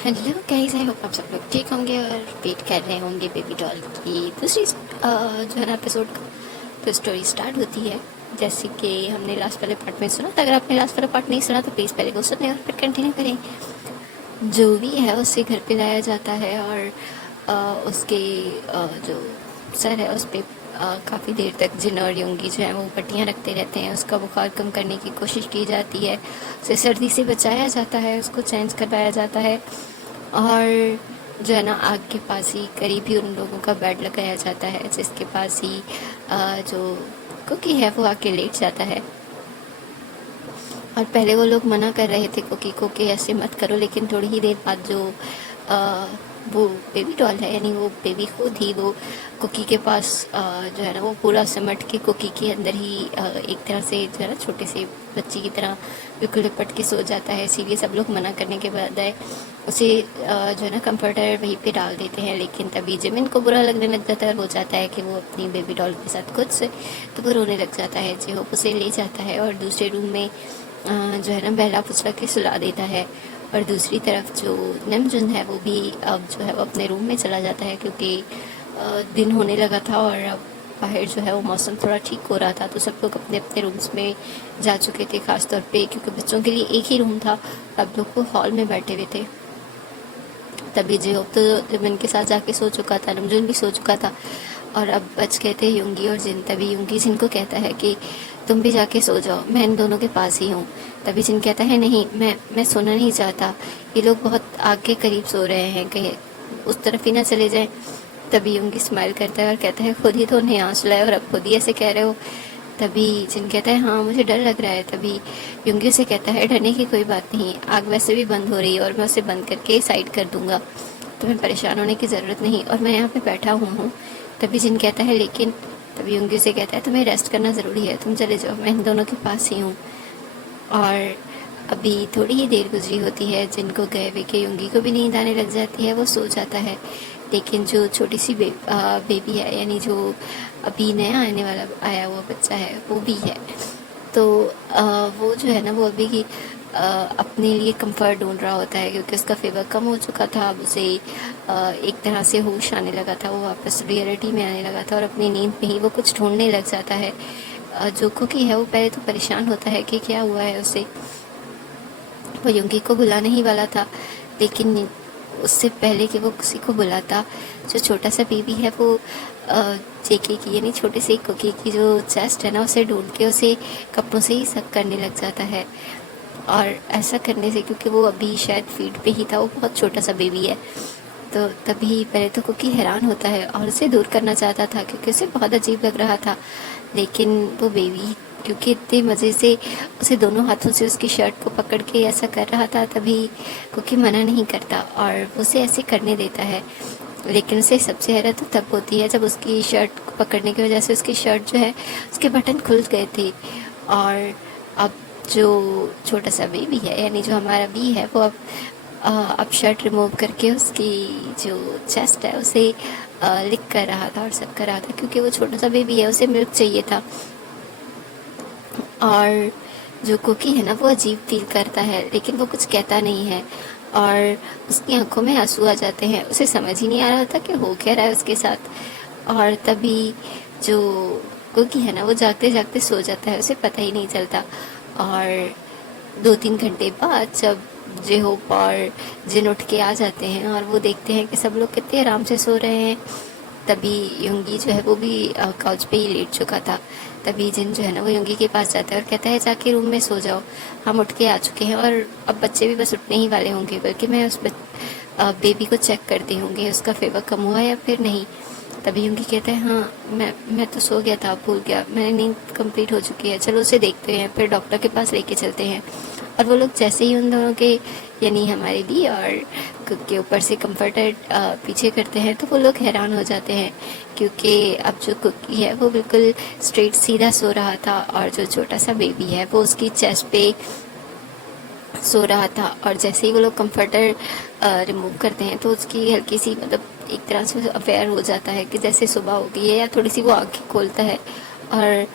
Hello guys, I hope आप सब लोग ठीक होंगे और वेट कर रहे होंगे बेबी डॉल की दूसरी जो है ना एपिसोड का। तो स्टोरी स्टार्ट होती है जैसे कि हमने लास्ट वाले पार्ट में सुना था। अगर आपने लास्ट वाला पार्ट नहीं सुना तो प्लीज़ पहले वो सुने और फिर कंटिन्यू करें। जो भी है उसे घर पे लाया जाता है और उसके जो सर है उस पर काफ़ी देर तक जिन और योंगी जो है वो पट्टियाँ रखते रहते हैं। उसका बुखार कम करने की कोशिश की जाती है, उसे सर्दी से बचाया जाता है, उसको चेंज करवाया जाता है और जो है ना आग के पास ही करीब ही उन लोगों का बेड लगाया जाता है जिसके पास ही जो कुकी है वो आके लेट जाता है। और पहले वो लोग मना कर रहे थे कुकी को कि ऐसे मत करो, लेकिन थोड़ी ही देर बाद जो आ, वो बेबी डॉल है यानी वो बेबी खुद ही वो कुकी के पास जो है ना वो पूरा सिमट के कुकी के अंदर ही एक तरह से जो है ना छोटे से बच्चे की तरह बिल्कुल लिपट के सो जाता है। इसीलिए सब लोग मना करने के बाद उसे जो है ना कंफर्टर वहीं पे डाल देते हैं। लेकिन तभी जिमिन को बुरा लगने लग जाता है और वो चाहता है कि वो अपनी बेबी डॉल के साथ खुद से, तो वो रोने लग जाता है। जेहोप उसे ले जाता है और दूसरे रूम में जो है ना बहला फुसला के सुला देता है। और दूसरी तरफ जो नमजुन है वो भी अब जो है वो अपने रूम में चला जाता है क्योंकि दिन होने लगा था और अब बाहर जो है वो मौसम थोड़ा ठीक हो रहा था। तो सब लोग अपने अपने रूम्स में जा चुके थे, खासतौर पे क्योंकि बच्चों के लिए एक ही रूम था। अब लोग वो हॉल में बैठे हुए थे। तभी जेहोप तो जिमिन के साथ जाके सो चुका था, नमजुन भी सो चुका था और अब बच गए थे युंगी और जिन। तभी युंगी जिन को कहता है कि तुम भी जाके सो जाओ, मैं इन दोनों के पास ही हूँ। तभी जिन कहता है नहीं, मैं सोना नहीं चाहता, ये लोग बहुत आग के करीब सो रहे हैं, कहीं उस तरफ ही ना चले जाएं। तभी युंगी स्माइल करता है और कहता है खुद ही तो उन्हें यहाँ सुलाया और अब खुद ही ऐसे कह रहे हो। तभी जिन कहता है हाँ मुझे डर लग रहा है। तभी युंगी से कहता है डरने की कोई बात नहीं, आग वैसे भी बंद हो रही है और मैं उसे बंद करके साइड कर दूंगा, तुम्हें परेशान होने की ज़रूरत नहीं और मैं यहाँ पे बैठा हुआ हूँ। तभी जिन कहता है लेकिन, तभी युंगी से कहता है तुम्हें रेस्ट करना ज़रूरी है, तुम चले जाओ, मैं इन दोनों के पास ही हूँ। और अभी थोड़ी ही देर गुजरी होती है, जिनको गए हुए के युंगी को भी नींद आने लग जाती है, वो सो जाता है। लेकिन जो छोटी सी बेबी है यानी जो अभी नया आने वाला आया हुआ बच्चा है वो भी है। तो वो जो है ना वो अभी की अपने लिए कंफर्ट ढूंढ रहा होता है क्योंकि उसका फीवर कम हो चुका था। अब उसे एक तरह से होश आने लगा था, वो वापस रियलिटी में आने लगा था और अपनी नींद में ही वो कुछ ढूंढने लग जाता है। जो कुकी है वो पहले तो परेशान होता है कि क्या हुआ है उसे। वो युंगी को बुलाने ही वाला था, लेकिन उससे पहले कि वो किसी को बुलाता, जो छोटा सा बेबी है वो जेके की यानी छोटे से कुकी की जो चेस्ट है ना उसे ढूंढ के उसे कपड़ों से ही सक करने लग जाता है। और ऐसा करने से क्योंकि वो अभी शायद फीड पे ही था, वो बहुत छोटा सा बेबी है, तो तभी पहले तो कुकी हैरान होता है और उसे दूर करना चाहता था क्योंकि उसे बहुत अजीब लग रहा था। लेकिन वो बेबी क्योंकि इतने मज़े से उसे दोनों हाथों से उसकी शर्ट को पकड़ के ऐसा कर रहा था, तभी कुकी मना नहीं करता और उसे ऐसे करने देता है। लेकिन उसे सबसे हैरत तो तब होती है जब उसकी शर्ट को पकड़ने की वजह से उसकी शर्ट जो है उसके बटन खुल गए थे। और अब जो छोटा सा बेबी है यानी जो हमारा बी है वो अब शर्ट रिमूव करके उसकी जो चेस्ट है उसे लिक कर रहा था और सब कर रहा था क्योंकि वो छोटा सा बेबी है, उसे मिल्क चाहिए था। और जो कुकी है ना वो अजीब फील करता है लेकिन वो कुछ कहता नहीं है और उसकी आंखों में आंसू आ जाते हैं। उसे समझ ही नहीं आ रहा था कि हो क्या रहा है उसके साथ। और तभी जो कुकी है ना वो जागते जागते सो जाता है, उसे पता ही नहीं चलता। और 2-3 घंटे बाद जब जेहोप और जिन उठ के आ जाते हैं और वो देखते हैं कि सब लोग कितने आराम से सो रहे हैं, तभी युंगी जो है वो भी काउच पे ही लेट चुका था। तभी जिन जो है ना वो युंगी के पास जाता है और कहता है जाके रूम में सो जाओ, हम उठ के आ चुके हैं और अब बच्चे भी बस उठने ही वाले होंगे, बल्कि मैं उस बेबी को चेक करती होंगी उसका फीवर कम हुआ या फिर नहीं। तभी युंगी कहता है हाँ मैं तो सो गया था, भूल गया, मैंने नींद कंप्लीट हो चुकी है, चलो उसे देखते हैं, फिर डॉक्टर के पास लेके चलते हैं। और वो लोग जैसे ही उन दोनों के यानी हमारे भी और कुक के ऊपर से कंफर्टर पीछे करते हैं तो वो लोग हैरान हो जाते हैं क्योंकि अब जो कुकी है वो बिल्कुल स्ट्रेट सीधा सो रहा था और जो छोटा सा बेबी है वो उसकी चेस्ट पे सो रहा था। और जैसे ही वो लोग कंफर्टर रिमूव करते हैं तो उसकी हल्की सी मतलब एक तरह से अवेयर हो जाता है कि जैसे सुबह हो गई है या थोड़ी सी वो आँखें खोलता है और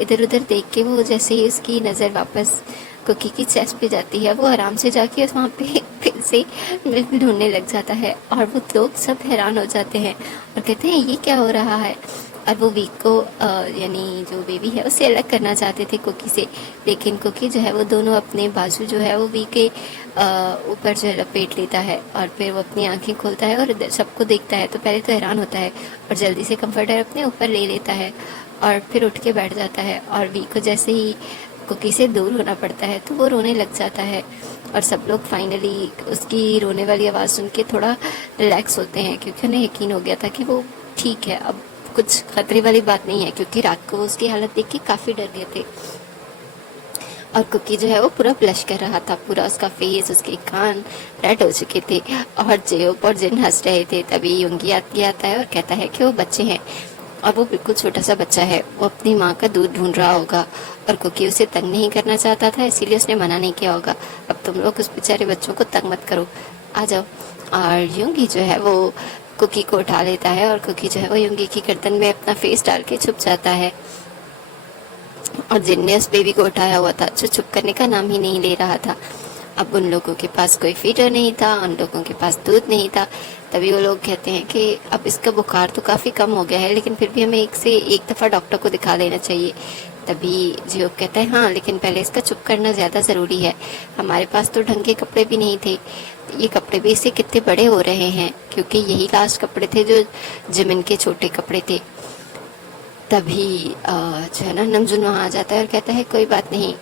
इधर उधर देख के वो जैसे ही उसकी नज़र वापस कुकी की चेस्ट पे जाती है। वो आराम से जाके वहाँ पे फिर से मिल्क ढूंढने लग जाता है और वो लोग सब हैरान हो जाते हैं और कहते हैं ये क्या हो रहा है। और वो वीक को यानी जो बेबी है उसे अलग करना चाहते थे कुकी से, लेकिन कुकी जो है वो दोनों अपने बाजू जो है वो वीक के ऊपर जो है लपेट लेता है और फिर वो अपनी आंखें खोलता है और सबको देखता है। तो पहले तो हैरान होता है और जल्दी से कंफर्टर अपने ऊपर ले लेता है और फिर उठ के बैठ जाता है। और वीक को जैसे ही कुकी से दूर होना पड़ता है तो वो रोने लग जाता है और सब लोग फाइनली उसकी रोने वाली आवाज़ सुन के थोड़ा रिलैक्स होते हैं, क्योंकि उन्हें यकीन हो गया था कि वो ठीक है, अब कुछ खतरे वाली बात नहीं है, क्योंकि रात को वो उसकी हालत देख के काफ़ी डर गए थे। और कुकी जो है वो पूरा ब्लश कर रहा था, पूरा उसका फेस, उसके कान रेड हो चुके थे और जेब और जिन हंस रहे थे। तभी युंगी आता है और कहता है कि वो बच्चे हैं और वो बिल्कुल छोटा सा बच्चा है, वो अपनी माँ का दूध ढूंढ रहा होगा और कुकी उसे तंग नहीं करना चाहता था, इसीलिए उसने मना नहीं किया होगा। अब तुम लोग उस बेचारे बच्चों को तंग मत करो, आ जाओ। और युंगी जो है वो कुकी को उठा लेता है और कुकी जो है वो युंगी की गर्दन में अपना फेस डाल के छुप जाता है। और जिन ने उस बेबी को उठाया हुआ था, जो चुप करने का नाम ही नहीं ले रहा था। अब उन लोगों के पास कोई फीडर नहीं था, उन लोगों के पास दूध नहीं था। तभी वो लोग कहते हैं कि अब इसका बुखार तो काफ़ी कम हो गया है, लेकिन फिर भी हमें एक दफ़ा डॉक्टर को दिखा देना चाहिए। तभी जियोब कहता है हाँ, लेकिन पहले इसका चुप करना ज़्यादा ज़रूरी है। हमारे पास तो ढंग के कपड़े भी नहीं थे, ये कपड़े भी इससे कितने बड़े हो रहे हैं, क्योंकि यही लास्ट कपड़े थे जो जिमिन के छोटे कपड़े थे। तभी जो है ना नमजून वहाँ आ जाता है और कहता है कोई बात नहीं,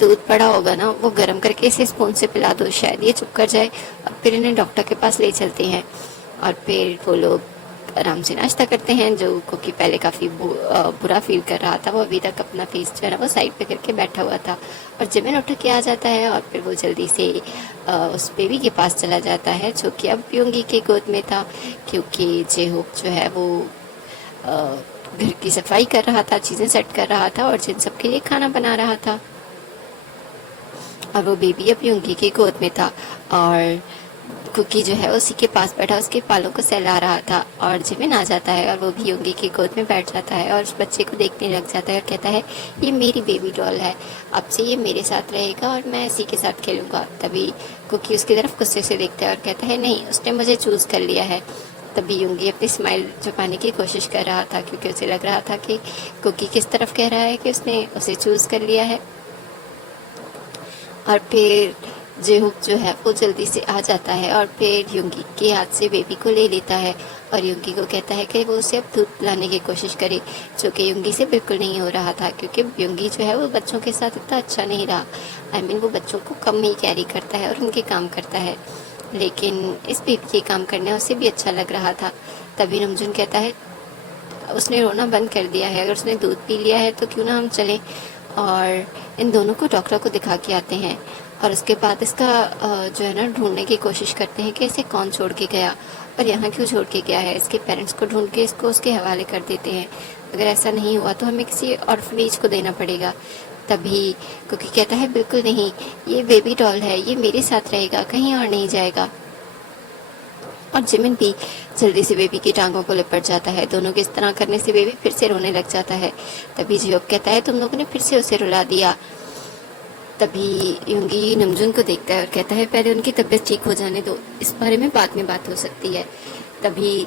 दूध पड़ा होगा ना, वो गर्म करके इसे स्पून से पिला दो, शायद ये चुप कर जाए। और फिर इन्हें डॉक्टर के पास ले चलते हैं और फिर वो लोग आराम से नाश्ता करते हैं। जो कुकी पहले काफ़ी बुरा फील कर रहा था, वो अभी तक अपना फेस जो है ना वो साइड पे करके बैठा हुआ था। और जिमिन उठ के आ जाता है और फिर वो जल्दी से उस बेबी के पास चला जाता है, जो कि अब युंगी के गोद में था, क्योंकि जेहोक जो है वो घर की सफाई कर रहा था, चीज़ें सेट कर रहा था और जिन सबके लिए खाना बना रहा था। और वो बेबी अब युंगी की गोद में था और कुकी जो है उसी के पास बैठा उसके बालों को सहला रहा था। और जिमिन आ जाता है और वो भी युंगी की गोद में बैठ जाता है और उस बच्चे को देखने लग जाता है और कहता है ये मेरी बेबी डॉल है, अब से ये मेरे साथ रहेगा और मैं इसी के साथ खेलूंगा। तभी कुकी उसकी तरफ गुस्से से देखता है और कहता है नहीं, उसने मुझे चूज़ कर लिया है। तभी युंगी अपनी स्माइल छुपाने की कोशिश कर रहा था, क्योंकि उसे लग रहा था कि कुकी किस तरफ कह रहा है कि उसने उसे चूज़ कर लिया है। और फिर जेहुक जो है वो जल्दी से आ जाता है और फिर युंगी के हाथ से बेबी को ले लेता है और युंगी को कहता है कि वो उसे अब दूध पिलाने की कोशिश करे, जो कि युंगी से बिल्कुल नहीं हो रहा था, क्योंकि युंगी जो है वो बच्चों के साथ इतना अच्छा नहीं रहा। वो बच्चों को कम ही कैरी करता है और उनके काम करता है, लेकिन इस बेबी के काम करने उसे भी अच्छा लग रहा था। तभी नमजून कहता है उसने रोना बंद कर दिया है, अगर उसने दूध पी लिया है तो क्यों ना हम चलें और इन दोनों को डॉक्टर को दिखा के आते हैं। और उसके बाद इसका जो है ना ढूंढने की कोशिश करते हैं कि इसे कौन छोड़ के गया और यहाँ क्यों छोड़ के गया है। इसके पेरेंट्स को ढूंढ के इसको उसके हवाले कर देते हैं, अगर ऐसा नहीं हुआ तो हमें किसी ऑर्फनेज को देना पड़ेगा। तभी कुकी कहता है बिल्कुल नहीं, ये बेबी डॉल है, ये मेरे साथ रहेगा, कहीं और नहीं जाएगा। और जिमिन भी जल्दी से बेबी की टांगों को लिपट जाता है। दोनों के इस तरह करने से बेबी फिर से रोने लग जाता है। तभी जियोब कहता है तुम लोगों ने फिर से उसे रुला दिया। तभी युंगी नमजून को देखता है और कहता है पहले उनकी तबीयत ठीक हो जाने दो, इस बारे में बाद में बात हो सकती है। तभी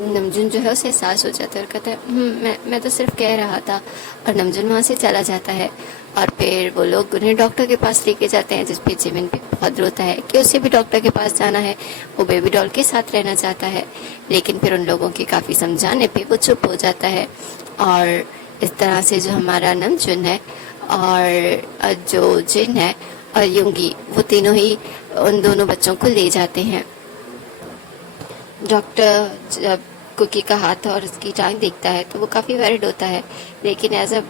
नमजून जो है उसे एहसास हो जाता है और कहता है मैं तो सिर्फ कह रहा था। और नमजून वहाँ से चला जाता है और फिर वो लोग उन्हें डॉक्टर के पास लेके जाते हैं, जिसपे जिमिन भी बहुत रोता है कि उसे भी डॉक्टर के पास जाना है, वो बेबी डॉल के साथ रहना चाहता है। लेकिन फिर उन लोगों के काफ़ी समझाने पे वो चुप हो जाता है। और इस तरह से जो हमारा नमजून है और जो जिन है और युंगी, वो तीनों ही उन दोनों बच्चों को ले जाते हैं। डॉक्टर जब कुकी का हाथ और उसकी टांग देखता है तो वो काफ़ी वरिड होता है, लेकिन एज अ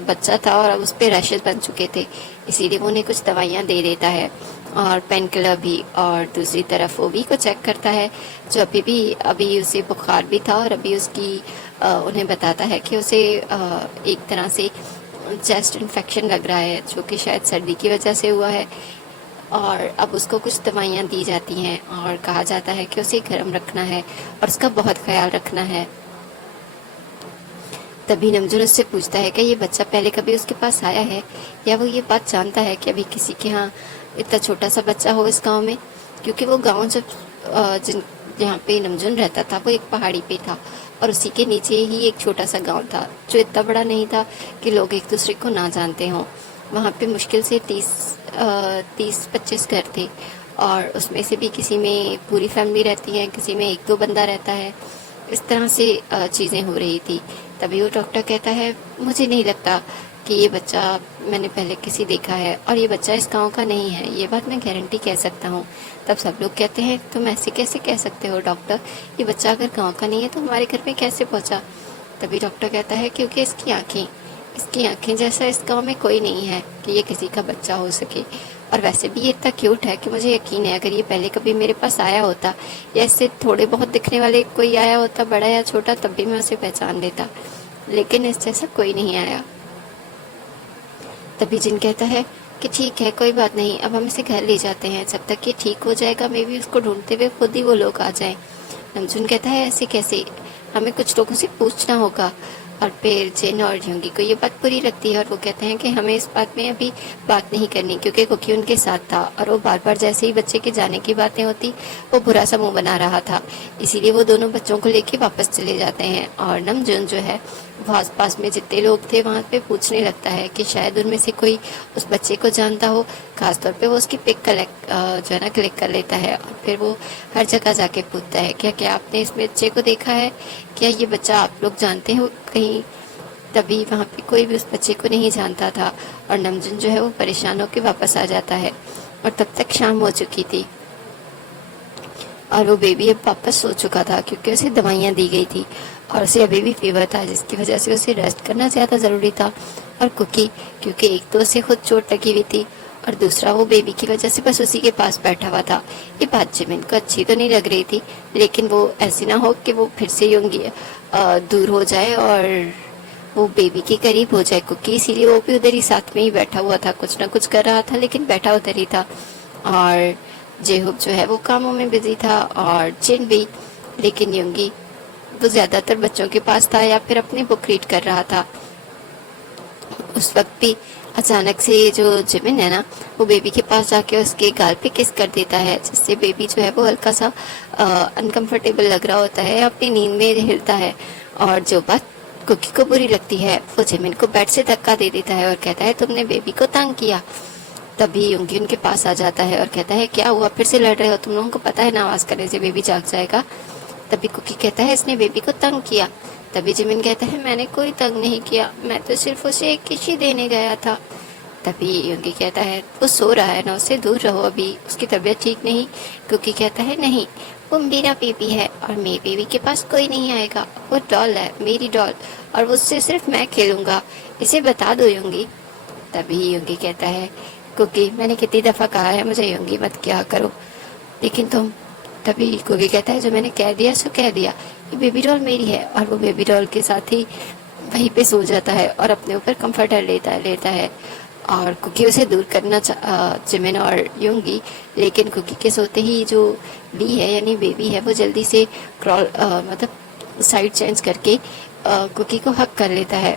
बच्चा था और अब उस पर रैशेस बन चुके थे, इसीलिए वो उन्हें कुछ दवाइयाँ दे देता है और पेन किलर भी। और दूसरी तरफ वो भी को चेक करता है, जो अभी उसे बुखार भी था और अभी उसकी उन्हें बताता है कि उसे एक तरह से चेस्ट इन्फेक्शन लग रहा है, जो कि शायद सर्दी की वजह से हुआ है। और अब उसको कुछ दवाइयाँ दी जाती हैं और कहा जाता है कि उसे गर्म रखना है और उसका बहुत ख्याल रखना है। तभी नमजून उससे पूछता है कि ये बच्चा पहले कभी उसके पास आया है, या वो ये बात जानता है कि अभी किसी के यहाँ इतना छोटा सा बच्चा हो इस गांव में। क्योंकि वो गांव जब जिन जहाँ पे नमजून रहता था वो एक पहाड़ी पे था, और उसी के नीचे ही एक छोटा सा गांव था जो इतना बड़ा नहीं था कि लोग एक दूसरे को ना जानते हों। वहाँ पे मुश्किल से 30-25 घर थे, और उसमें से भी किसी में पूरी फैमिली रहती है, किसी में एक दो बंदा रहता है। इस तरह से चीज़ें हो रही थी। तभी वो डॉक्टर कहता है, मुझे नहीं लगता कि ये बच्चा मैंने पहले किसी देखा है, और ये बच्चा इस गांव का नहीं है, ये बात मैं गारंटी कह सकता हूँ। तब सब लोग कहते हैं, तुम ऐसे कैसे कह सकते हो डॉक्टर, ये बच्चा अगर गांव का नहीं है तो हमारे घर में कैसे पहुँचा। तभी डॉक्टर कहता है, क्योंकि इसकी आंखें जैसा इस गांव में कोई नहीं है कि ये किसी का बच्चा हो सके। और वैसे भी ये इतना क्यूट है कि मुझे यकीन है अगर ये पहले कभी मेरे पास आया होता, या इससे थोड़े बहुत दिखने वाले कोई आया होता, बड़ा या छोटा, तब भी मैं उसे पहचान लेता, लेकिन इस जैसा कोई नहीं आया। तभी जिन कहता है कि ठीक है, कोई बात नहीं, अब हम इसे घर ले जाते हैं, जब तक ये ठीक हो जाएगा मे भी उसको ढूंढते हुए खुद ही वो लोग आ जाएं। नमजून कहता है, ऐसे कैसे, हमें कुछ लोगों से पूछना होगा। और फिर जिन और यूंगी को ये बात बुरी लगती है, और वो कहते हैं कि हमें इस बात में अभी बात नहीं करनी, क्योंकि कुकी उनके साथ था और वो बार बार जैसे ही बच्चे के जाने की बातें होती वो बुरा सा मुंह बना रहा था। इसीलिए वो दोनों बच्चों को लेके वापस चले जाते हैं। और नमजून जो है वो आस पास में जितने लोग थे वहाँ पे पूछने लगता है कि शायद उनमें से कोई उस बच्चे को जानता हो। खासतौर पे वो उसकी पिक जो है ना कलेक्ट कर लेता है, और फिर वो हर जगह जाके पूछता है, क्या आपने इस बच्चे को देखा है, क्या ये बच्चा आप लोग जानते हो कहीं। तभी वहाँ पे कोई भी उस बच्चे को नहीं जानता था, और नमजून जो है वो परेशान होकर वापस आ जाता है। और तब तक शाम हो चुकी थी, और वो बेबी अब वापस सो चुका था क्योंकि उसे दवाइयाँ दी गई थी, और उसे अभी भी फीवर था, जिसकी वजह से उसे रेस्ट करना ज़्यादा ज़रूरी था। और कुकी, क्योंकि एक तो उसे खुद चोट लगी हुई थी, और दूसरा वो बेबी की वजह से बस उसी के पास बैठा हुआ था। ये बात जिमिन को अच्छी तो नहीं लग रही थी, लेकिन वो ऐसी ना हो कि वो फिर से यूंगी दूर हो जाए और वो बेबी के करीब हो जाए कुकी। इसीलिए वो भी उधर ही साथ में ही बैठा हुआ था, कुछ ना कुछ कर रहा था, लेकिन बैठा उधर ही था। और जेहुक जो है वो कामों में बिजी था, और जिन भी, लेकिन यूंगी वो ज्यादातर बच्चों के पास था या फिर अपनी बुक रीड कर रहा था। उस वक्त भी अचानक से जो जिमिन है ना, वो बेबी के पास जाके उसके गाल पे किस कर देता है, जिससे बेबी जो है वो हल्का सा अनकंफर्टेबल लग रहा होता है, अपनी नींद में हिलता है। और जो बात कुकी को बुरी लगती है, वो जिमिन को बेड से धक्का दे देता है और कहता है, तुमने बेबी को तंग किया। तभी यूंगी उनके पास आ जाता है और कहता है, क्या हुआ, फिर से लड़ रहे हो, तुम लोगों को पता है ना आवाज करने से बेबी जाग जाएगा। तभी कुकी कहता है, इसने बेबी को तंग किया। तभी जिमिन कहता है, मैंने कोई तंग नहीं किया, मैं तो सिर्फ उसे एक किसी देने गया था। तभी यूंगी कहता है, वो सो रहा है ना, उससे दूर रहो, अभी उसकी तबीयत ठीक नहीं। कुकी कहता है, नहीं, वो मेरा बेबी है और मेरे बेबी के पास कोई नहीं आएगा, वो डॉल है, मेरी डॉल, और उससे सिर्फ मैं खेलूंगा, इसे बता दो यूंगी। तभी यूंगी कहता है, कुकी, मैंने कितनी दफा कहा है मुझे यूंगी मत क्या करो, लेकिन तुम। तभी कुकी कहता है, जो मैंने कह दिया सो कह दिया, ये बेबी डॉल मेरी है। और वो बेबी डॉल के साथ ही वहीं पे सो जाता है और अपने ऊपर कंफर्टर लेता है। और कुकी उसे दूर करना जिमिन और यूंगी, लेकिन कुकी के सोते ही जो बी है यानी बेबी है वो जल्दी से क्रॉल मतलब साइड चेंज करके कुकी को हक कर लेता है।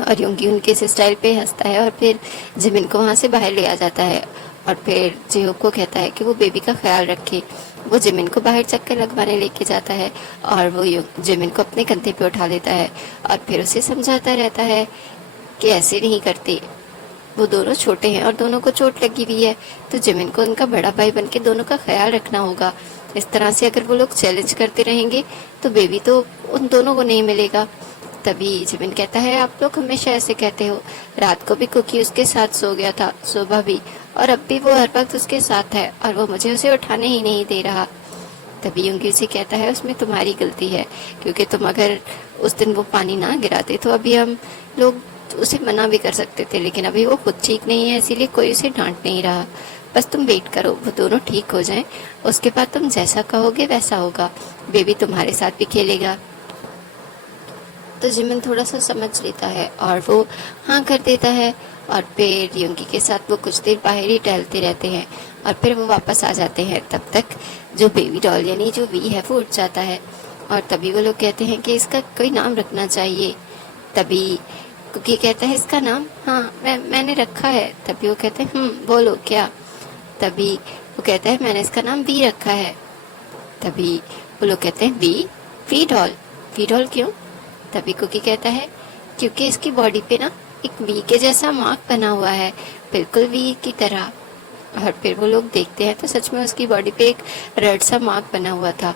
और यूंगी उनके इस स्टाइल पे हंसता है और फिर जिमिन को वहाँ से बाहर ले आ जाता है। और फिर जेहोक को कहता है कि वो बेबी का ख्याल रखे। वो जिमिन को बाहर चक्कर लगवाने लेके जाता है, और वो जिमिन को अपने कंधे पे उठा लेता है और फिर उसे समझाता रहता है कि ऐसे नहीं करते, वो दोनों छोटे हैं और दोनों को चोट लगी हुई है, तो जिमिन को उनका बड़ा भाई बन के दोनों का ख्याल रखना होगा। इस तरह से अगर वो लोग चैलेंज करते रहेंगे तो बेबी तो उन दोनों को नहीं मिलेगा। तभी जिमिन कहता है, आप लोग हमेशा ऐसे कहते हो, रात को भी कुकी उसके साथ सो गया था, सुबह भी, और अब भी वो हर वक्त उसके साथ है और वो मुझे उसे उठाने ही नहीं दे रहा। तभी यूंगी उसे कहता है, उसमें तुम्हारी गलती है, क्योंकि तुम अगर उस दिन वो पानी ना गिराते तो अभी हम लोग उसे मना भी कर सकते थे, लेकिन अभी वो खुद ठीक नहीं है, इसीलिए कोई उसे डांट नहीं रहा। बस तुम वेट करो, वो दोनों ठीक हो जाएं, उसके बाद तुम जैसा कहोगे वैसा होगा, बेबी तुम्हारे साथ भी खेलेगा। तो जिमिन थोड़ा सा समझ लेता है और वो हाँ कर देता है, और फिर यूंगी के साथ वो कुछ देर बाहर ही टहलते रहते हैं और फिर वो वापस आ जाते हैं। तब तक जो बेबी डॉल यानी जो वी है वो उठ जाता है और तभी वो लोग कहते हैं कि इसका कोई नाम रखना चाहिए। तभी कुकी कहता है इसका नाम, हाँ मैंने रखा है। तभी वो कहते हैं बोलो क्या। तभी वो कहता है मैंने इसका नाम वी रखा है। तभी वो लोग कहते हैं वी डॉल। वी डॉल क्यों? तभी कुकी कहता है क्योंकि इसकी बॉडी पे ना एक वी के जैसा मार्क बना हुआ है, बिल्कुल वी की तरह। और फिर वो लोग देखते हैं तो सच में उसकी बॉडी पे एक रेड सा मार्क बना हुआ था,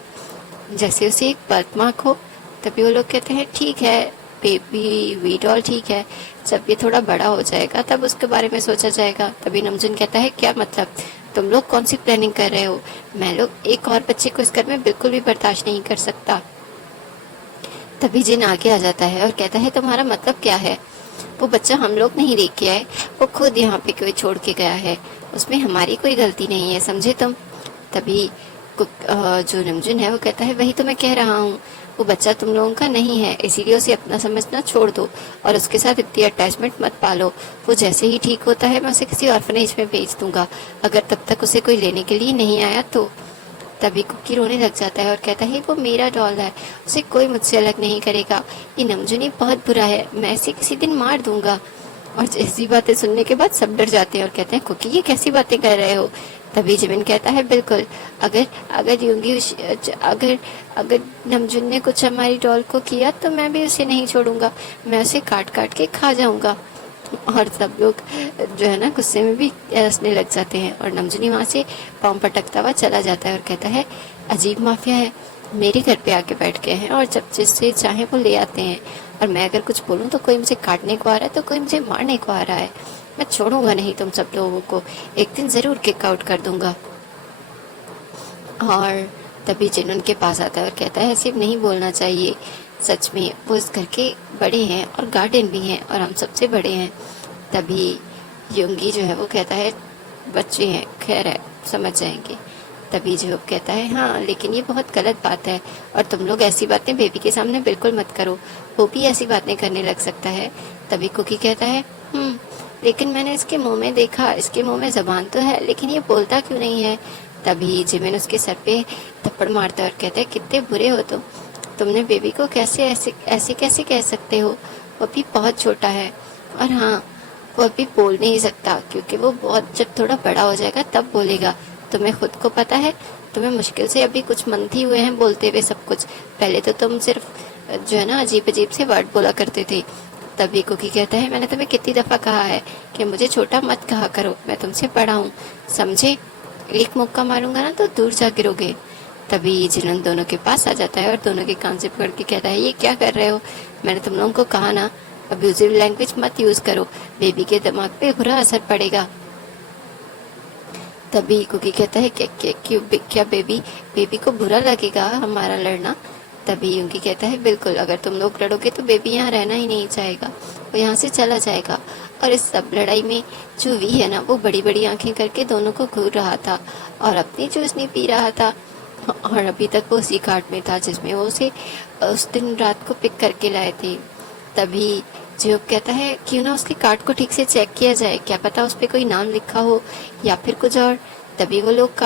जैसे उसे एक बर्थ मार्क हो। तभी वो लोग कहते हैं ठीक है बेबी वी डॉल, ठीक है, जब ये थोड़ा बड़ा हो जाएगा तब उसके बारे में सोचा जाएगा। तभी नमजून कहता है क्या मतलब, तुम लोग कौन सी प्लानिंग कर रहे हो? मैं लोग एक और बच्चे को इस घर में बिल्कुल भी बर्दाश्त नहीं कर सकता। तभी जिन आगे आ जाता है और कहता है तुम्हारा मतलब क्या है? वो बच्चा हम लोग नहीं लेके के आए, वो खुद यहाँ पे कोई छोड़ के गया है, उसमें हमारी कोई गलती नहीं है, समझे तुम? तभी जो नमजून है वो कहता है वही तो मैं कह रहा हूँ, वो बच्चा तुम लोगों का नहीं है, इसीलिए उसे अपना समझना छोड़ दो और उसके साथ इतनी अटैचमेंट मत पालो। वो जैसे ही ठीक होता है मैं उसे किसी ऑर्फनेज में भेज दूंगा, अगर तब तक उसे कोई लेने के लिए नहीं आया तो। तभी कुकी रोने लग जाता है और कहता है वो मेरा डॉल है, उसे कोई मुझसे अलग नहीं करेगा, ये नमजूनी बहुत बुरा है, मैं इसे किसी दिन मार दूंगा। और ऐसी बातें सुनने के बाद सब डर जाते हैं और कहते हैं कुकी ये कैसी बातें कर रहे हो? तभी जिमिन कहता है बिल्कुल, अगर अगर यूंगी अगर अगर नमजून ने कुछ हमारी डॉल को किया तो मैं भी उसे नहीं छोड़ूंगा, मैं उसे काट काट के खा जाऊंगा। और सब लोग जो है ना गुस्से में भी हंसने लग जाते हैं और नमजूनी वहाँ से पाँव पटकता हुआ चला जाता है और कहता है अजीब माफिया है, मेरे घर पे आके बैठ गए हैं और जब जिससे चाहे वो ले आते हैं, और मैं अगर कुछ बोलूँ तो कोई मुझे काटने को आ रहा है तो कोई मुझे मारने को आ रहा है, मैं छोड़ूंगा नहीं तुम सब लोगों को, एक दिन जरूर किक आउट कर दूंगा। और तभी जिन उनके पास आता है और कहता है ऐसे नहीं बोलना चाहिए, सच में वो इस घर के बड़े हैं और गार्डन भी हैं और हम सबसे बड़े हैं। तभी योंगी जो है वो कहता है बच्चे हैं, खैर है, समझ जाएंगे। तभी जो कहता है हाँ लेकिन ये बहुत गलत बात है और तुम लोग ऐसी बातें बेबी के सामने बिल्कुल मत करो, वो भी ऐसी बातें करने लग सकता है। तभी कुकी कहता है लेकिन मैंने इसके मुंह में देखा, इसके मुंह में जबान तो है लेकिन ये बोलता क्यों नहीं है? तभी जिमिन उसके सर पे थप्पड़ मारता है और कहता है कितने बुरे हो तुमने बेबी को कैसे ऐसे कैसे कह सकते हो, वो अभी बहुत छोटा है और हाँ वो अभी बोल नहीं सकता क्योंकि वो बहुत जब थोड़ा बड़ा हो जाएगा तब बोलेगा, तुम्हें खुद को पता है, तुम्हें मुश्किल से अभी कुछ मंथ ही हुए हैं बोलते हुए सब कुछ, पहले तो तुम सिर्फ जो है ना अजीब अजीब से वर्ड बोला करते थे। तभी कुकी कहता है मैंने तुम्हें कितनी दफ़ा कहा है कि मुझे छोटा मत कहा करो, मैं तुमसे बड़ा हूँ, समझे? एक मुक्का मारूंगा ना तो दूर जा गिरोगे। तभी जिन दोनों के पास आ जाता है और दोनों के कान से पकड़ के कहता है ये क्या कर रहे हो, मैंने तुम लोगों को कहा ना अब्यूजिव लैंग्वेज मत यूज करो, बेबी के दिमाग पे बुरा असर पड़ेगा। तभी कुकी कहता है क्या बेबी को बुरा लगेगा हमारा लड़ना? तभी यूंगी कहता है बिल्कुल, अगर तुम लोग लड़ोगे तो बेबी यहाँ रहना ही नहीं चाहेगा, वो यहाँ से चला जाएगा। और इस सब लड़ाई में जो वी है ना वो बड़ी बड़ी आंखें करके दोनों को घूर रहा था और अपनी जूस नहीं पी रहा था और अभी तक वो उसी कार्ट में था जिसमें वो उसे उस दिन रात को पिक करके लाए थे। तभी जो कहता है क्यों ना उसके कार्ड को ठीक से चेक किया जाए, क्या पता उस पर कोई नाम लिखा हो या फिर कुछ और। तभी वो लोग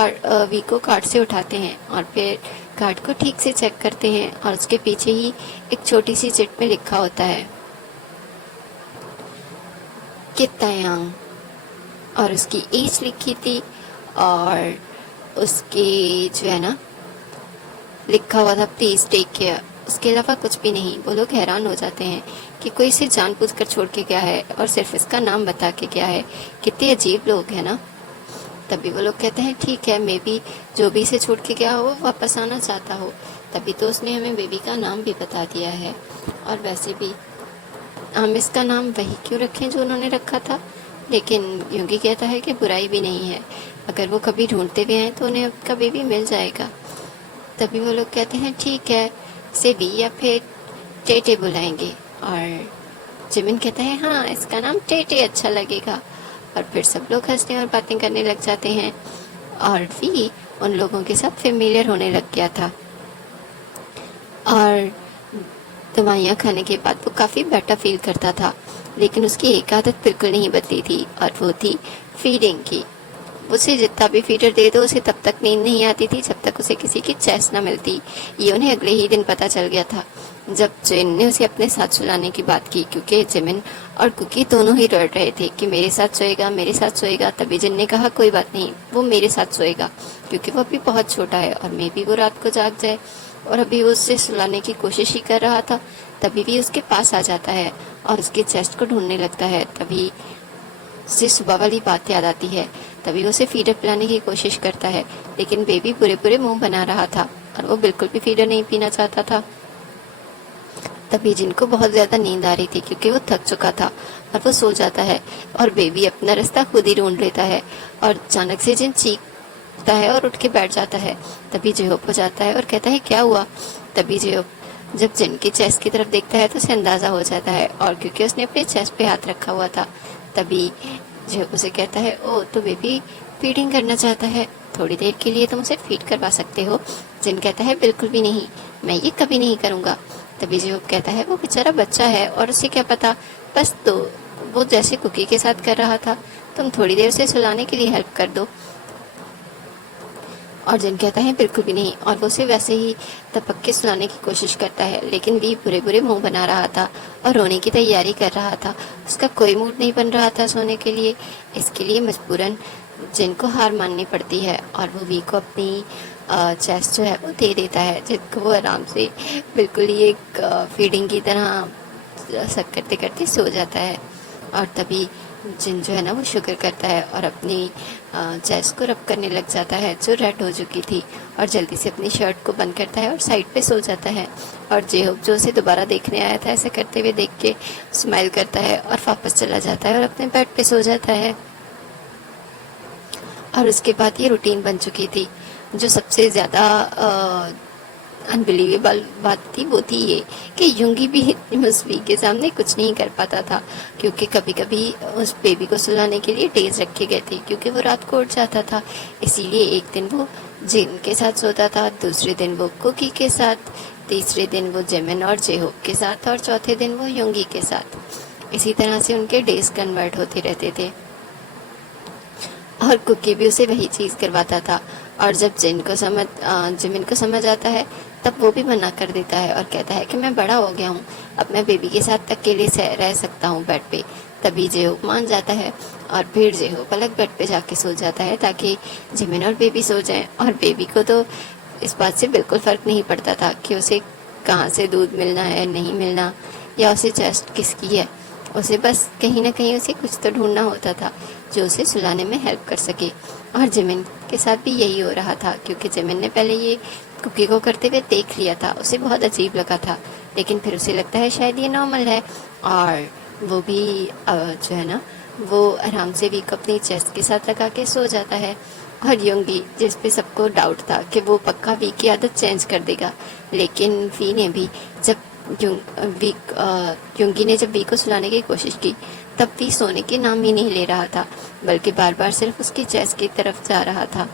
वी को कार्ड से उठाते हैं और फिर कार्ड को ठीक से चेक करते हैं और उसके पीछे ही एक छोटी सी चिट में लिखा होता है कितना यंग, और उसकी एज लिखी थी और उसके जो है ना लिखा हुआ था प्लीज टेक केयर, उसके अलावा कुछ भी नहीं। वो लोग हैरान हो जाते हैं कि कोई इसे जानबूझकर छोड़ के गया है और सिर्फ इसका नाम बता के गया है, कितने अजीब लोग हैं ना। तभी वो लोग कहते हैं ठीक है मे बी जो भी इसे छोड़ के गया हो वो वापस आना चाहता हो, तभी तो उसने हमें बेबी का नाम भी बता दिया है, और वैसे भी हम इसका नाम वही क्यों रखें जो उन्होंने रखा था। लेकिन योगी कहता है कि बुराई भी नहीं है, अगर वो कभी ढूंढते भी हैं तो उन्हें उसका बेबी मिल जाएगा। तभी वो लोग कहते हैं ठीक है इसे बी या फिर टेटे बुलाएंगे, और जिमिन कहता है हाँ इसका नाम टेटे अच्छा लगेगा। और फिर सब लोग हंसने और बातें करने लग जाते हैं और वी उन लोगों के साथ फेमिलियर होने लग गया था और दवाइयाँ खाने के बाद वो काफ़ी बेटर फील करता था। लेकिन उसकी एक आदत बिल्कुल नहीं बदली थी और वो थी फीडिंग की। उसे जितना भी फीडर दे दो उसे तब तक नींद नहीं आती थी जब तक उसे किसी की चेस्ट ना मिलती। ये उन्हें अगले ही दिन पता चल गया था जब जिन ने उसे अपने साथ सुलाने की बात की, क्योंकि जिमिन और कुकी दोनों ही डर रहे थे कि मेरे साथ सोएगा, मेरे साथ सोएगा। तभी जिन ने कहा कोई बात नहीं, वो मेरे साथ सोएगा क्योंकि वो अभी बहुत छोटा है और मे भी वो रात को जाग जाए। और अभी वो उससे सुलाने की कोशिश ही कर रहा था, तभी भी उसके पास आ जाता है और उसके चेस्ट को ढूंढने लगता है। तभी उसे सुबह वाली बात याद आती है। तभी वो उसे फीडर पिलाने की कोशिश करता है, लेकिन बेबी पूरे पूरे मुंह बना रहा था और वो बिल्कुल भी फीडर नहीं पीना चाहता था। तभी जिनको बहुत ज्यादा नींद आ रही थी क्योंकि वो थक चुका था और वो सो जाता है और बेबी अपना रास्ता खुद ही ढूंढ लेता है। और अचानक से जिन चीखता है और उठ के बैठ जाता है। तभी जेहोप हो जाता है और कहता है क्या हुआ। तभी जेहोप जब जिन की चेस्ट की तरफ देखता है तो उसे अंदाजा हो जाता है, और क्योंकि उसने अपने चेस्ट पे हाथ रखा हुआ था। तभी जेहोप उसे कहता है ओ तो बेबी फीडिंग करना चाहता है, थोड़ी देर के लिए तुम उसे फीड करवा सकते हो। जिन कहता है बिल्कुल भी नहीं, मैं ये कभी नहीं करूँगा। तभी जेहोप कहता है वो बेचारा बच्चा है और उसे क्या पता, बस तो वो जैसे कुकी के साथ कर रहा था, तुम थोड़ी देर उसे सुलाने के लिए हेल्प कर दो। और जिन कहता है बिल्कुल भी नहीं, और वो उसे वैसे ही टपक के सुलाने की कोशिश करता है, लेकिन वी बुरे बुरे मुंह बना रहा था और रोने की तैयारी कर रहा था। उसका कोई मूड नहीं बन रहा था सोने के लिए। इसके लिए मजबूरन जिन को हार माननी पड़ती है और वो वी को अपनी चेस्ट जो है वो दे देता है, जिनको वो आराम से बिल्कुल ही एक फीडिंग की तरह सब करते करते सो जाता है। और तभी जिन जो है ना वो शुक्र करता है और अपनी चेस्ट को रब करने लग जाता है जो रेड हो चुकी थी, और जल्दी से अपनी शर्ट को बंद करता है और साइड पे सो जाता है। और जेहोप जो उसे दोबारा देखने आया था ऐसे करते हुए देख के स्माइल करता है और वापस चला जाता है और अपने बेड पे सो जाता है। और उसके बाद ये रूटीन बन चुकी थी। जो सबसे ज़्यादा अनबिलीवेबल बात थी वो थी ये कि युंगी भी उस वी के सामने कुछ नहीं कर पाता था, क्योंकि कभी कभी उस बेबी को सुलाने के लिए डेज रखे गए थे क्योंकि वो रात को उठ जाता था। इसीलिए एक दिन वो जिन के साथ सोता था, दूसरे दिन वो कुकी के साथ, तीसरे दिन वो जिमिन और जेहोप के साथ, और चौथे दिन वो युंगी के साथ। इसी तरह से उनके डेज कन्वर्ट होते रहते थे और कुकी भी उसे वही चीज़ करवाता था। और जब जिमिन को समझ आता है तब वो भी मना कर देता है और कहता है कि मैं बड़ा हो गया हूँ, अब मैं बेबी के साथ अकेले रह सकता हूँ बेड पे। तभी जेहोप मान जाता है और फिर जेहोप अलग बेड पे जाके सो जाता है ताकि जिमिन और बेबी सो जाएं। और बेबी को तो इस बात से बिल्कुल फ़र्क नहीं पड़ता था कि उसे कहाँ से दूध मिलना है नहीं मिलना, या उसे चेस्ट किसकी है। उसे बस कहीं ना कहीं उसे कुछ तो ढूंढना होता था जो उसे सुलाने में हेल्प कर सके। और जिमिन के साथ भी यही हो रहा था, क्योंकि जिमिन ने पहले ये कुकी को करते हुए देख लिया था, उसे बहुत अजीब लगा था, लेकिन फिर उसे लगता है शायद ये नॉर्मल है। और वो भी जो है ना वो आराम से वी को अपनी चेस्ट के साथ लगा के सो जाता है। और युंगी, जिस पे सबको डाउट था कि वो पक्का वी की आदत चेंज कर देगा, लेकिन वी ने भी जब युंगी ने जब वी को सुलाने की कोशिश की तब वी सोने के नाम ही नहीं ले रहा था, बल्कि बार बार सिर्फ उसकी चेस्ट की तरफ जा रहा था।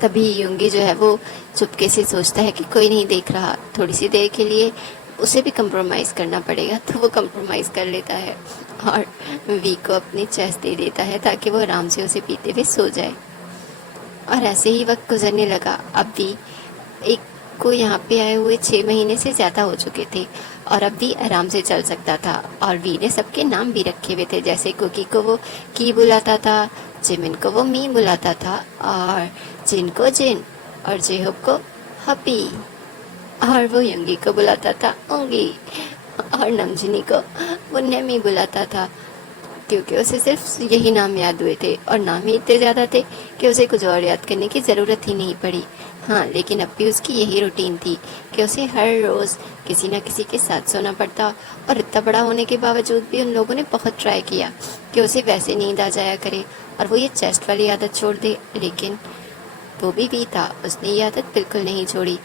तभी युंगी जो है वो चुपके से सोचता है कि कोई नहीं देख रहा, थोड़ी सी देर के लिए उसे भी कंप्रोमाइज़ करना पड़ेगा, तो वो कंप्रोमाइज़ कर लेता है और वी को अपनी चेस्ट दे देता है ताकि वो आराम से उसे पीते हुए सो जाए। और ऐसे ही वक्त गुजरने लगा। अब वी एक को यहाँ पे आए हुए 6 महीने से ज़्यादा हो चुके थे और अब वी आराम से चल सकता था। और वी ने सबके नाम भी रखे हुए थे, जैसे कुकी को वो की बुलाता था, जिमिन को वो मी बुलाता था, और जिन को जिन, और जेहोप को हपी, और वो युंगी को बुलाता था उंगी, और नमजिनी को वो नेमी बुलाता था, क्योंकि उसे सिर्फ यही नाम याद हुए थे और नाम ही इतने ज़्यादा थे कि उसे कुछ और याद करने की ज़रूरत ही नहीं पड़ी। हाँ, लेकिन अब भी उसकी यही रूटीन थी कि उसे हर रोज़ किसी न किसी के साथ सोना पड़ता, और इतना बड़ा होने के बावजूद भी उन लोगों ने बहुत ट्राई किया कि उसे वैसे नींद आ जाया करे और वो ये चेस्ट वाली आदत छोड़ दे, लेकिन वो भी था, उसने ये आदत बिल्कुल नहीं छोड़ी।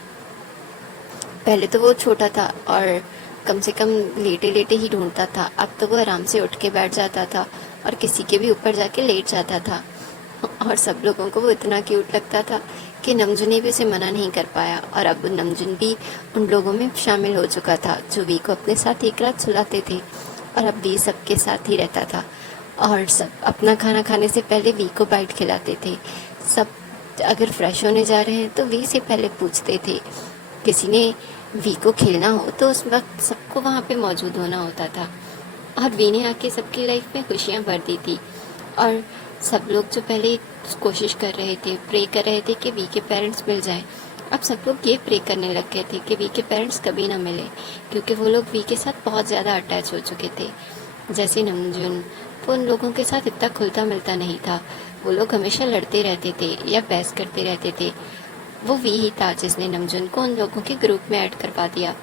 पहले तो वो छोटा था और कम से कम लेटे लेटे ही ढूंढता था, अब तो वो आराम से उठ के बैठ जाता था और किसी के भी ऊपर जाके लेट जाता था। और सब लोगों को वो इतना क्यूट लगता था कि नमजुन भी उसे मना नहीं कर पाया, और अब नमजुन भी उन लोगों में शामिल हो चुका था जो वी को अपने साथ एक रात सुलाते थे, और अब वी सबके साथ ही रहता था। और सब अपना खाना खाने से पहले वी को बाइट खिलाते थे। सब अगर फ्रेश होने जा रहे हैं तो वी से पहले पूछते थे। किसी ने वी को खेलना हो तो उस वक्त सबको वहाँ पे मौजूद होना होता था और वी ने आके सबकी लाइफ में खुशियाँ भर दी थी। और सब लोग जो पहले कोशिश कर रहे थे, प्रे कर रहे थे कि वी के पेरेंट्स मिल जाएं, अब सब लोग ये प्रे करने लग गए थे कि वी के पेरेंट्स कभी ना मिले, क्योंकि वो लोग वी के साथ बहुत ज़्यादा अटैच हो चुके थे। जैसे नमजून, वो उन लोगों के साथ इतना खुलता मिलता नहीं था। वो लोग हमेशा लड़ते रहते थे या बहस करते रहते थे। वो वी ही था जिसने नमजून को उन लोगों के ग्रुप में ऐड करवा दिया।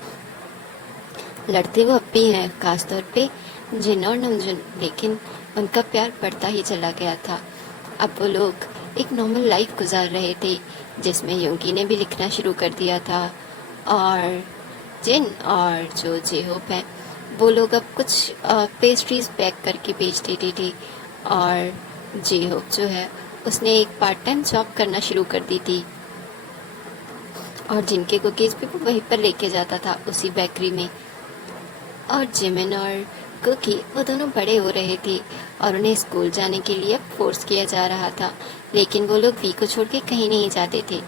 लड़ते वो अब भी हैं, खासतौर पे जिन और नमजून, लेकिन उनका प्यार बढ़ता ही चला गया था। अब वो लोग एक नॉर्मल लाइफ गुजार रहे थे जिसमें योगी ने भी लिखना शुरू कर दिया था और जिन और जो जेहोप है वो लोग अब कुछ पेस्ट्रीज पैक करके बेच देते थे। और जेहोप जो है उसने एक पार्ट टाइम जॉब करना शुरू कर दी थी और जिनके कुकीज़ भी वो वहीं पर लेके जाता था उसी बेकरी में। और जिमिन और कुकी वो दोनों बड़े हो रहे थे और उन्हें स्कूल जाने के लिए फोर्स किया जा रहा था, लेकिन वो लोग वी को छोड़ के कहीं नहीं जाते थे।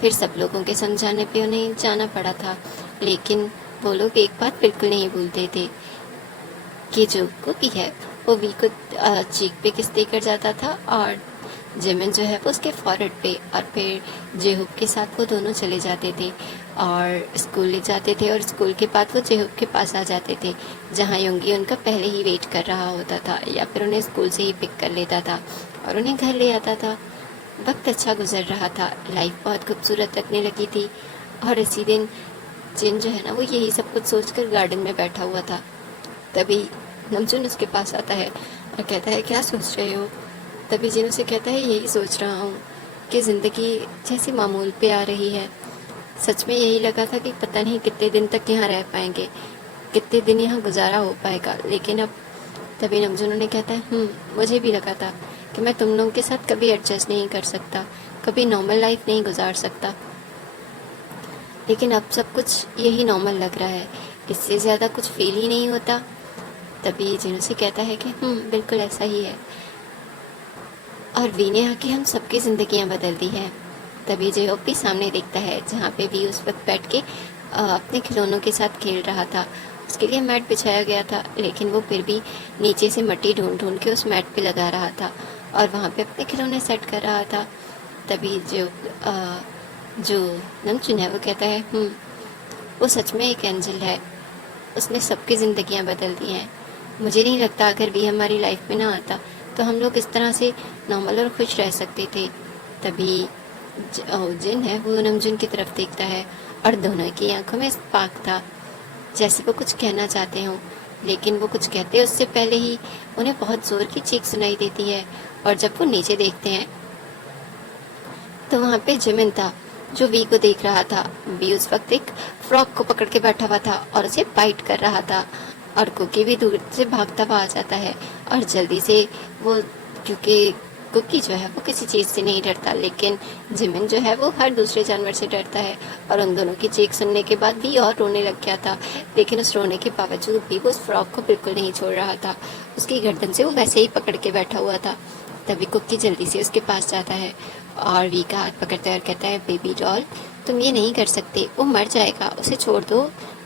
फिर सब लोगों के समझाने पे उन्हें जाना पड़ा था, लेकिन वो लोग एक बात बिल्कुल नहीं भूलते थे कि जो कुकी है वो वी को चीक पे किस देकर जाता था और जिमिन जो है वो उसके फॉरहेड पे। और फिर जेहुप के साथ वो दोनों चले जाते थे और स्कूल ले जाते थे और स्कूल के बाद वो जेहुप के पास आ जाते थे जहाँ योंगी उनका पहले ही वेट कर रहा होता था या फिर उन्हें स्कूल से ही पिक कर लेता था और उन्हें घर ले आता था। वक्त अच्छा गुजर रहा था, लाइफ बहुत खूबसूरत लगने लगी थी। और इसी दिन जिन जो है ना वो यही सब कुछ सोचकर गार्डन में बैठा हुआ था। तभी नमजून उसके पास आता है और कहता है क्या सोच रहे हो। तभी जिन उसे कहता है यही सोच रहा हूँ कि ज़िंदगी जैसी मामूल पे आ रही है। सच में यही लगा था कि पता नहीं कितने दिन तक यहाँ रह पाएंगे, कितने दिन यहाँ गुजारा हो पाएगा, लेकिन अब। तभी नमजून उन्हें कहता है मुझे भी लगा था कि मैं तुम लोगों के साथ कभी एडजस्ट नहीं कर सकता, कभी नॉर्मल लाइफ नहीं गुजार सकता, लेकिन अब सब कुछ यही नॉर्मल लग रहा है, इससे ज़्यादा कुछ फील ही नहीं होता। तभी जिन उसे कहता है कि बिल्कुल ऐसा ही है और वी ने आके हम सबकी ज़िंदगियाँ बदल दी हैं। तभी जेहोप भी सामने देखता है जहाँ पे वी उस वक्त बैठ के अपने खिलौनों के साथ खेल रहा था। उसके लिए मैट बिछाया गया था, लेकिन वो फिर भी नीचे से मिट्टी ढूंढ ढूंढ के उस मैट पे लगा रहा था और वहाँ पे अपने खिलौने सेट कर रहा था। तभी जो नमजून है वो कहता है वो सच में एक एंजल है, उसने सबकी ज़िंदगियाँ बदल दी हैं। मुझे नहीं लगता अगर वी हमारी लाइफ में ना आता तो हम लोग इस तरह से नॉर्मल और खुश रह सकते थे। तभी जिन है वो नमजून की तरफ देखता है और दोनों की आंखों में स्पार्क था, जैसे वो कुछ कहना चाहते हों, लेकिन वो कुछ कहते उससे पहले ही उन्हें बहुत ज़ोर की चीख सुनाई देती है। और जब वो नीचे देखते हैं तो वहाँ पे जिमिन था जो वी को देख रहा था। वी उस वक्त एक फ्रॉक को पकड़ के बैठा हुआ था और उसे बाइट कर रहा था और कुकी भी दूर से भागता हुआ आ जाता है और जल्दी से वो, क्योंकि कुकी जो है वो किसी चीज़ से नहीं डरता, लेकिन जिमिन जो है वो हर दूसरे जानवर से डरता है। और उन दोनों की चीख सुनने के बाद भी और रोने लग गया था, लेकिन उस रोने के बावजूद भी वो उस फ्रॉक को बिल्कुल नहीं छोड़ रहा था। उसकी गर्दन से वो वैसे ही पकड़ के बैठा हुआ था। तभी कुकी जल्दी से उसके पास जाता है और वी का हाथ पकड़ता है और कहता है बेबी डॉल, तुम ये नहीं कर सकते, वो मर जाएगा, उसे छोड़ दो,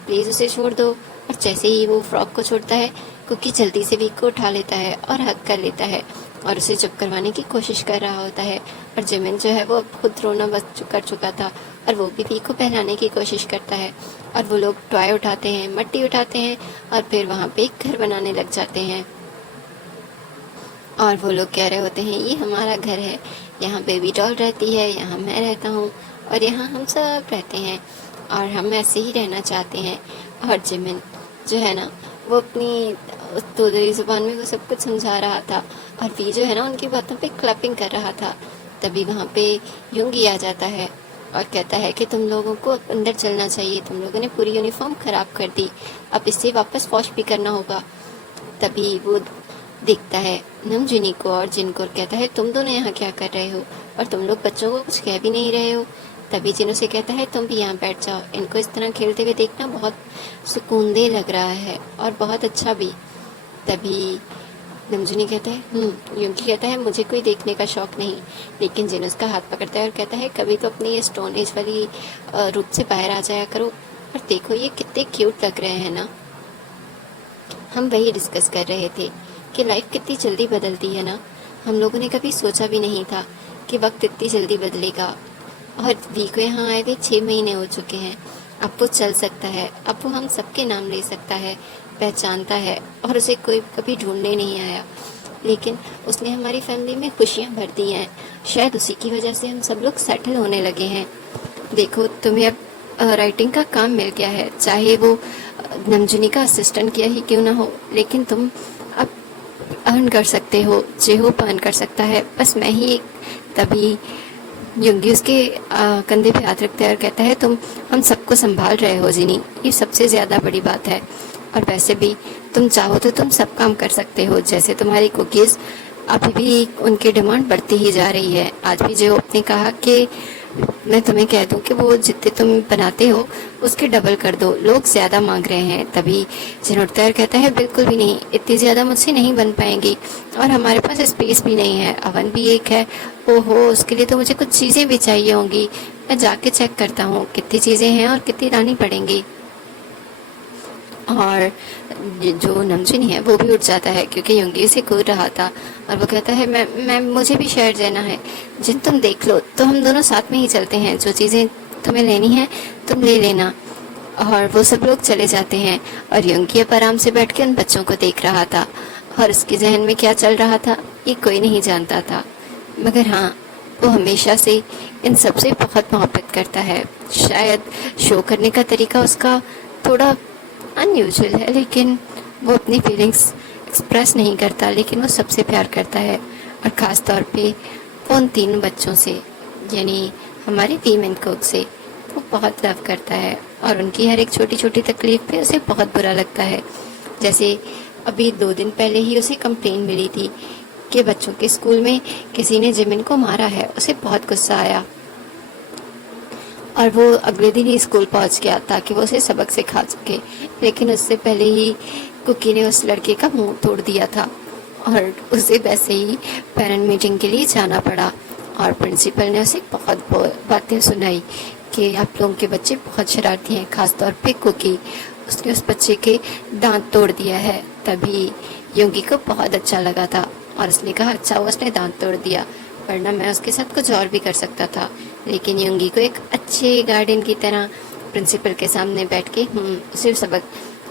प्लीज़ उसे छोड़ दो। और जैसे ही वो फ्रॉक को छोड़ता है कुकी जल्दी से वी को उठा लेता है और हग कर लेता है और उसे चुप करवाने की कोशिश कर रहा होता है। और जिमिन जो है वो अब खुद रोना बस कर चुका था और वो भी वी को बहलाने की कोशिश करता है। और वो लोग टॉय उठाते हैं, मिट्टी उठाते हैं और फिर वहाँ पे एक घर बनाने लग जाते हैं। और वो लोग कह रहे होते हैं ये हमारा घर है, यहाँ बेबी डॉल रहती है, यहाँ मैं रहता हूँ और यहाँ हम सब रहते हैं और हम ऐसे ही रहना चाहते हैं। और जिमिन जो है ना वो अपनी तोदरी ज़ुबान में वो सब कुछ समझा रहा था और वी जो है ना उनकी बातों पे क्लैपिंग कर रहा था। तभी वहाँ पे योंगी आ जाता है और कहता है कि तुम लोगों को अंदर चलना चाहिए, तुम लोगों ने पूरी यूनिफॉर्म ख़राब कर दी, अब इससे वापस वॉश भी करना होगा। तभी वो देखता है नमजूनी को और जिन को कहता है तुम दोनों यहाँ क्या कर रहे हो और तुम लोग बच्चों को कुछ कह भी नहीं रहे हो। तभी जिन उसे कहता है तुम भी यहाँ बैठ जाओ, इनको इस तरह खेलते हुए देखना बहुत सुकूनदेह लग रहा है और बहुत अच्छा भी। तभी नमजूनी कहता है यूंगी कहता है मुझे कोई देखने का शौक नहीं, लेकिन जिन उसका हाथ पकड़ता है और कहता है कभी तो अपनी ये स्टोन एज वाली रूप से बाहर आ जाया करो। और देखो ये कितने क्यूट लग रहे हैं ना। हम वही डिस्कस कर रहे थे कि लाइफ कितनी जल्दी बदलती है ना। हम लोगों ने कभी सोचा भी नहीं था कि वक्त इतनी जल्दी बदलेगा। और वी को यहाँ आए हुए 6 महीने हो चुके हैं। अब वो चल सकता है, अब वो हम सबके नाम ले सकता है, पहचानता है, और उसे कोई कभी ढूंढने नहीं आया। लेकिन उसने हमारी फैमिली में खुशियाँ भर दी हैं। शायद उसी की वजह से हम सब लोग सेटल होने लगे हैं। देखो तुम्हें अब राइटिंग का काम मिल गया है, चाहे वो नमजुनी का असिस्टेंट किया ही क्यों ना हो, लेकिन तुम अब अर्न कर सकते हो, जेहोप अर्न कर सकता है, बस मैं ही। तभी युंगी उसके कंधे पे हाथ रखता है और कहता है तुम हम सबको संभाल रहे हो जिनी, ये सबसे ज़्यादा बड़ी बात है। और वैसे भी तुम चाहो तो तुम सब काम कर सकते हो, जैसे तुम्हारी कुकीज़ अभी भी उनकी डिमांड बढ़ती ही जा रही है। आज भी जो ने कहा कि मैं तुम्हें कह दूं कि वो जितने तुम बनाते हो उसके डबल कर दो, लोग ज़्यादा मांग रहे हैं। तभी जिनोत्तर कहता है बिल्कुल भी नहीं, इतनी ज़्यादा मुझसे नहीं बन पाएंगी, और हमारे पास स्पेस भी नहीं है, अवन भी एक है। ओहो, उसके लिए तो मुझे कुछ चीज़ें भी चाहिए होंगी, मैं जाके चेक करता हूँ कितनी चीज़ें हैं और कितनी लानी पड़ेंगी। और जो नमजीनी है वो भी उठ जाता है क्योंकि युंगी से कूद रहा था, और वो कहता है मैं मुझे भी शहर जाना है। जिन तुम देख लो तो हम दोनों साथ में ही चलते हैं, जो चीज़ें तुम्हें लेनी है तुम ले लेना। और वो सब लोग चले जाते हैं और युंगी अब आराम से बैठ के उन बच्चों को देख रहा था, और उसके जहन में क्या चल रहा था ये कोई नहीं जानता था। मगर हाँ, वो हमेशा से इन सबसे बहुत मोहब्बत करता है। शायद शो करने का तरीका उसका थोड़ा अनयूजुअल है, लेकिन वो अपनी फीलिंग्स एक्सप्रेस नहीं करता, लेकिन वो सबसे प्यार करता है, और ख़ास तौर पे वो उन 3 बच्चों से, यानी हमारे वीमेन कुक से वो बहुत लव करता है। और उनकी हर एक छोटी छोटी तकलीफ़ पे उसे बहुत बुरा लगता है। जैसे अभी 2 दिन पहले ही उसे कंप्लेन मिली थी कि बच्चों के स्कूल में किसी ने जिमिन को मारा है। उसे बहुत गुस्सा आया और वो अगले दिन ही स्कूल पहुंच गया ताकि वो उसे सबक सिखा सके, लेकिन उससे पहले ही कुकी ने उस लड़के का मुंह तोड़ दिया था, और उसे वैसे ही पेरेंट मीटिंग के लिए जाना पड़ा। और प्रिंसिपल ने उसे बहुत बातें सुनाई कि आप लोगों के बच्चे बहुत शरारती हैं, खासतौर पे कुकी, उसने उस बच्चे के दांत तोड़ दिया है। तभी योगी को बहुत अच्छा लगा था और उसने कहा अच्छा हुआ उसने दांत तोड़ दिया, वरना मैं उसके साथ कुछ और भी कर सकता था। लेकिन योगी को एक अच्छे गार्डन की तरह प्रिंसिपल के सामने बैठ के सिर्फ सबक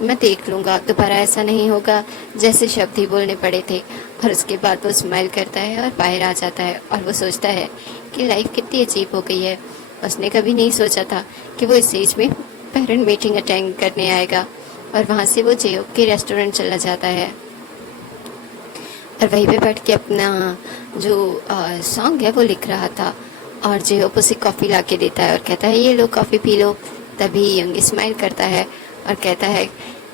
मैं देख लूँगा, दोबारा ऐसा नहीं होगा, जैसे शब्द ही बोलने पड़े थे। और उसके बाद वो स्माइल करता है और बाहर आ जाता है, और वो सोचता है कि लाइफ कितनी अजीब हो गई है। उसने कभी नहीं सोचा था कि वो इस एज में पेरेंट मीटिंग अटेंड करने आएगा। और वहाँ से वो जेओ के रेस्टोरेंट चला जाता है और वहीं पे बैठ के अपना जो सॉन्ग है वो लिख रहा था। और जेहोप उसे कॉफ़ी ला के देता है और कहता है ये लो कॉफ़ी पी लो। तभी यंग स्माइल करता है और कहता है,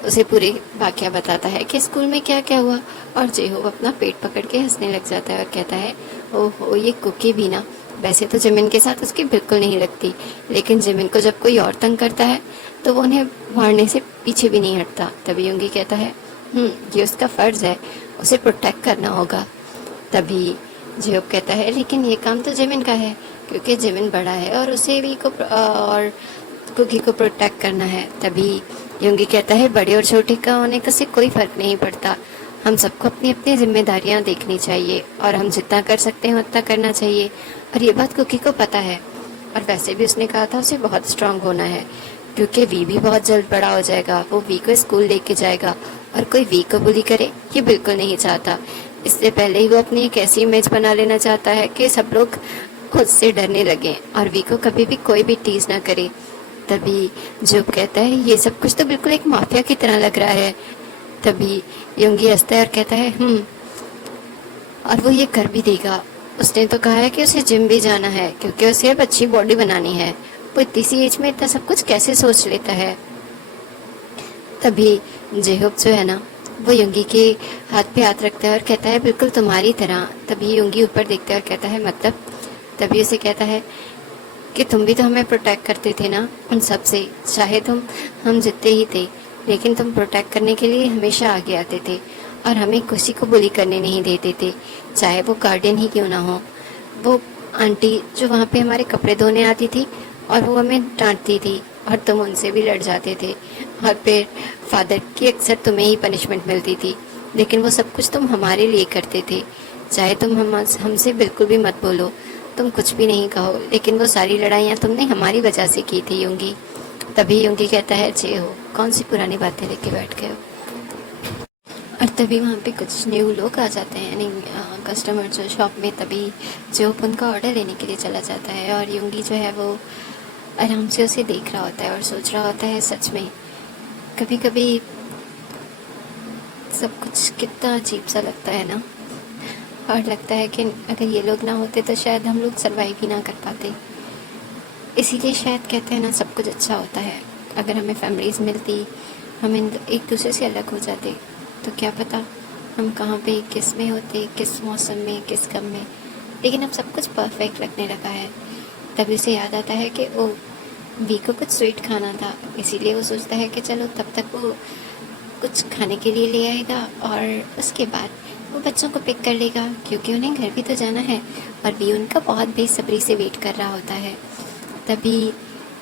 उसे पूरी वाक़या बताता है कि स्कूल में क्या क्या हुआ। और जेहोप अपना पेट पकड़ के हंसने लग जाता है और कहता है ओहो, ये कुकी भी ना, वैसे तो जिमिन के साथ उसकी बिल्कुल नहीं लगती, लेकिन जिमिन को जब कोई और तंग करता है तो वो उन्हें मारने से पीछे भी नहीं हटता। तभी यंगी कहता है ये उसका फ़र्ज़ है, उसे प्रोटेक्ट करना होगा। तभी जेहोप कहता है लेकिन ये काम तो जिमिन का है, क्योंकि जिमिन बड़ा है और उसे भी को और कुकी को प्रोटेक्ट करना है। तभी योंगी कहता है बड़े और छोटे का होने का से कोई फ़र्क नहीं पड़ता, हम सबको अपनी अपनी जिम्मेदारियां देखनी चाहिए और हम जितना कर सकते हैं उतना करना चाहिए। और ये बात कुकी को पता है, और वैसे भी उसने कहा था उसे बहुत स्ट्रांग होना है, क्योंकि वी भी बहुत जल्द बड़ा हो जाएगा, वो वी को स्कूल लेके जाएगा, और कोई वी को बुली करे ये बिल्कुल नहीं चाहता। इससे पहले ही वो अपनी एक ऐसी इमेज बना लेना चाहता है कि सब लोग खुद से डरने लगें और वी को कभी भी कोई भी टीज ना करे। तभी जो कहता है ये सब कुछ तो बिल्कुल एक माफिया की तरह लग रहा है। तभी योंगी हंसता है और कहता है और वो ये कर भी देगा, उसने तो कहा है कि उसे जिम भी जाना है क्योंकि उसे अब अच्छी बॉडी बनानी है। वो इतनी सी एज में इतना सब कुछ कैसे सोच लेता है। तभी जेहोप जो है ना वो योंगी के हाथ पे हाथ रखता है और कहता है बिल्कुल तुम्हारी तरह। तभी योंगी ऊपर देखता है और कहता है मतलब। तभी उसे कहता है कि तुम भी तो हमें प्रोटेक्ट करते थे ना उन सब से, चाहे हम जीतते ही थे, लेकिन तुम प्रोटेक्ट करने के लिए हमेशा आगे आते थे। और हमें किसी को बुली करने नहीं देते थे, चाहे वो गार्डियन ही क्यों ना हो। वो आंटी जो वहाँ पे हमारे कपड़े धोने आती थी और वो हमें डांटती थी और तुम उनसे भी लड़ जाते थे, और फिर फादर की अक्सर तुम्हें ही पनिशमेंट मिलती थी, लेकिन वो सब कुछ तुम हमारे लिए करते थे। चाहे तुम हमसे बिल्कुल भी मत बोलो, तुम कुछ भी नहीं कहो, लेकिन वो सारी लड़ाइयाँ तुमने हमारी वजह से की थी यूंगी। तभी यूंगी कहता है, जे हो कौन सी पुरानी बातें लेके बैठ गए हो। और तभी वहाँ पे कुछ न्यू लोग आ जाते हैं, यानी कस्टमर जो शॉप में। तभी जो उनका ऑर्डर लेने के लिए चला जाता है और यूंगी जो है वो आराम से उसे देख रहा होता है और सोच रहा होता है, सच में कभी कभी सब कुछ कितना अजीब सा लगता है ना। और लगता है कि अगर ये लोग ना होते तो शायद हम लोग सर्वाइव ही ना कर पाते। इसीलिए शायद कहते हैं ना, सब कुछ अच्छा होता है। अगर हमें फैमिलीज़ मिलती, हम एक दूसरे से अलग हो जाते, तो क्या पता हम कहाँ पे किस में होते, किस मौसम में, किस गम में। लेकिन अब सब कुछ परफेक्ट लगने लगा है। तभी उसे याद आता है कि ओ, वी को कुछ स्वीट खाना था, इसीलिए वो सोचता है कि चलो तब तक वो कुछ खाने के लिए ले आएगा और उसके बाद वो बच्चों को पिक कर लेगा, क्योंकि उन्हें घर भी तो जाना है। और वी उनका बहुत बेसब्री से वेट कर रहा होता है। तभी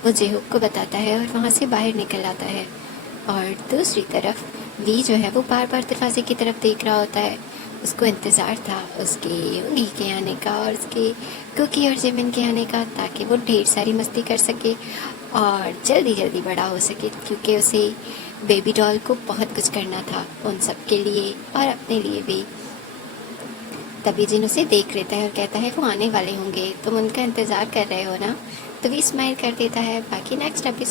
वो जेहोक को बताता है और वहाँ से बाहर निकल आता है। और दूसरी तरफ वी जो है वो बार बार दरवाजे की तरफ देख रहा होता है। उसको इंतज़ार था उसके यूंगी के आने का और उसके कुकी और जिमिन के आने का, ताकि वो ढेर सारी मस्ती कर सके और जल्दी जल्दी बड़ा हो सके, क्योंकि उसे बेबी डॉल को बहुत कुछ करना था उन सब के लिए और अपने लिए भी। तभी जिन उसे देख लेता है और कहता है वो आने वाले होंगे, तुम उनका इंतज़ार कर रहे हो ना। तो भी स्माइल कर देता है। बाकी नेक्स्ट एपिसोड